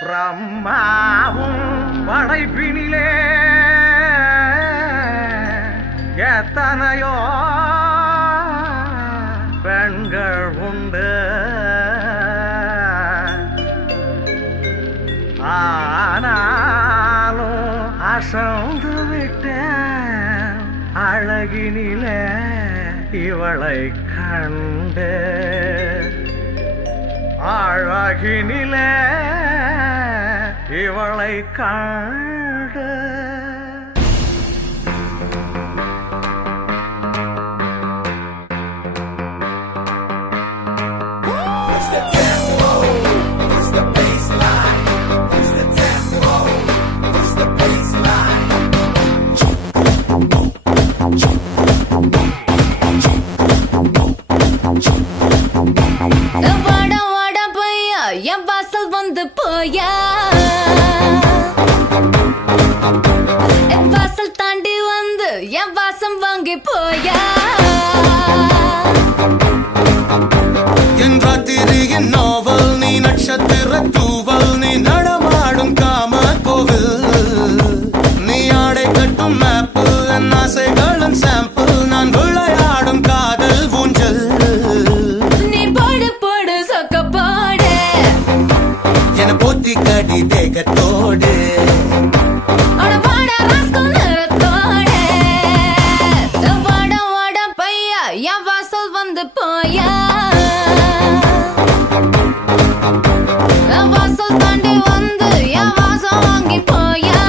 பிரம்மாவும் படைப்பினிலே எத்தனையோ பெண்கள் உண்டு. ஆனாலும் அசந்து விட்டேன் அழகினிலே இவளை கண்டு. அழகினிலே இவளை கண்டு. என் வாசல் வந்து போயா, என் வாசல் தாண்டி வந்து என் வாசம் வாங்கி போயா. என் ராத்திரியின் நாவல் நீ, நட்சத்திர தூவல் நீ, நடமாடும் காம கோவில் நீ, ஆடை கட்டும் மேப்பு என் ஆசைகளின் சாம்பிள், நான் விளையாடும் காதல் ஊஞ்சல். நீ போடு போடு சொக்க போடு என போத்தி கடி தேகத்தோடு. வாடா ராஸ்கல் நிறத்தோடு. வாடா வாடா பையா என் வாசல் வந்து போயா, என் வாசல் தாண்டி வந்து என் வாசம் வாங்கி போயா.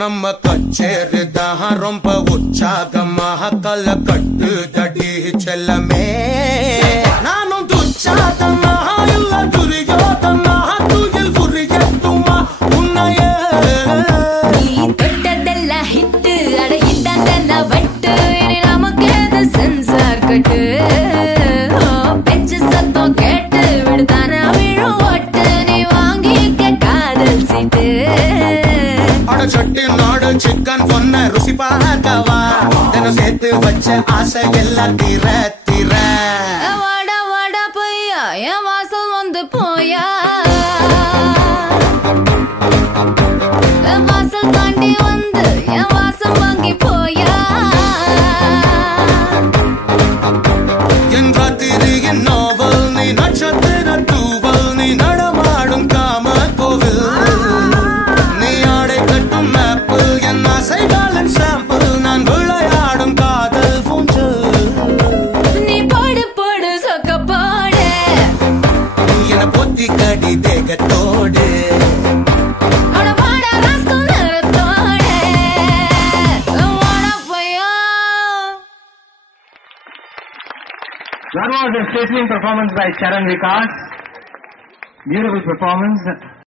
நம்ம கச்சேரிதான் ரொம்ப உற்சாகமாக கல கட்டு தடி செல்லமே. நானும் துச்சாதமாக இல்ல துரியோதமாக துயில் புரியட்டுமா உன்னையே. நீ தொட்டதெல்லாம் ஹிட்டு, அட இதாண்டெல்லாம் வட்டு, இனி நமக்கு எது சென்சார் கட்டு. பெஞ்சு சத்தம் கேட்டு விடுதானா விழும் ஓட்டு, நீ வாங்கிக்க காதல் சீட்டு. சட்டி நாடு சிக்கன் பொண்ண ருசி பார்க்கவா, தினம் சேர்த்து வச்ச ஆசை எல்லாம் தீர தீர. வாடா வாடா பையா என் வாசல் வந்து போயா, என் வாசல் தாண்டி வந்து என் வாசம் வாங்கி போயா. என் ராத்திரியின் நாவல் நீ, நட்சத்திர தூவல் நீ, நடமாடும் காம கோவில் நீ, ஆடை கட்டும் மேப்பு என் ஆசைகளின் சாம்பிள், நான் விளையாடும் காதல் ஊஞ்சல். தேகத்தோடு அட வாடா ராஸ்கல் நிறத்தோட வாடா பையா. That was a stage performance by Charan Vikas. Beautiful performance.